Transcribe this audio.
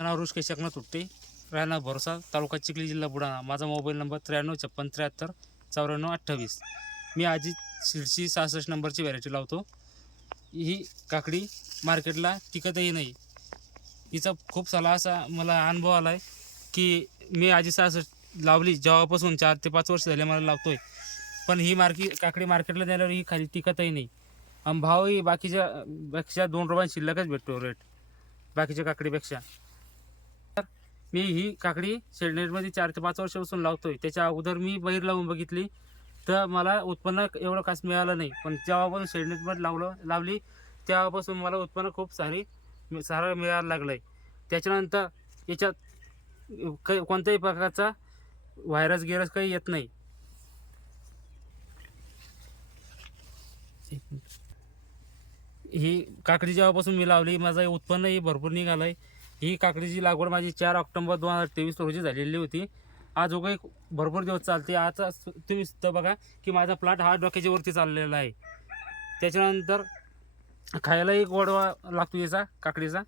नाव रुष शकणं तुटते राहणार भरोसा तालुका चिखली जिल्हा बुडाणा माझा मोबाईल नंबर त्र्याण्णव छप्पन त्र्याहत्तर चौऱ्याण्णव अठ्ठावीस. मी आजी शिडशी सहासष्ट नंबरची व्हॅरायटी लावतो. ही काकडी मार्केटला टिकतही नाही. हिचा खूप साला असा मला अनुभव आला आहे की मी आजी सहासष्ट लावली जेव्हापासून चार ते पाच वर्ष झाले मला लावतोय. पण ही मार्की काकडी मार्केटला द्यायला ही खाली टिकतही नाही. आणि भावही बाकीच्या बाकीच्या दोन रुपयांनी शिल्लकच भेटतो रेट बाकीच्या काकडीपेक्षा. मी ही काकडी शेडनेटमध्ये चार ते पाच वर्षापासून लावतोय. त्याच्या अगोदर मी बाहेर लावून बघितली तर मला उत्पन्न एवढं खास मिळालं नाही. पण जेव्हापासून शेडनेटमध्ये लावलं लावली तेव्हापासून मला उत्पन्न खूप सारी सारं मिळायला लागलं आहे त्याच्यानंतर याच्यात काही कोणत्याही प्रकारचा व्हायरस गिरस काही येत नाही. ही काकडी जेव्हापासून मी लावली माझं उत्पन्नही भरपूर निघालं आहे ही काकडीची लागवड माझी चार ऑक्टोबर दोन हजार तेवीस रोजी झालेली होती. आज उगा एक भरपूर दिवस चालते. आता तुम्ही तर बघा की माझा प्लॉट हा डोक्याच्या वरती चाललेला आहे. त्याच्यानंतर खायलाही गोडवा लागतो याचा काकडीचा.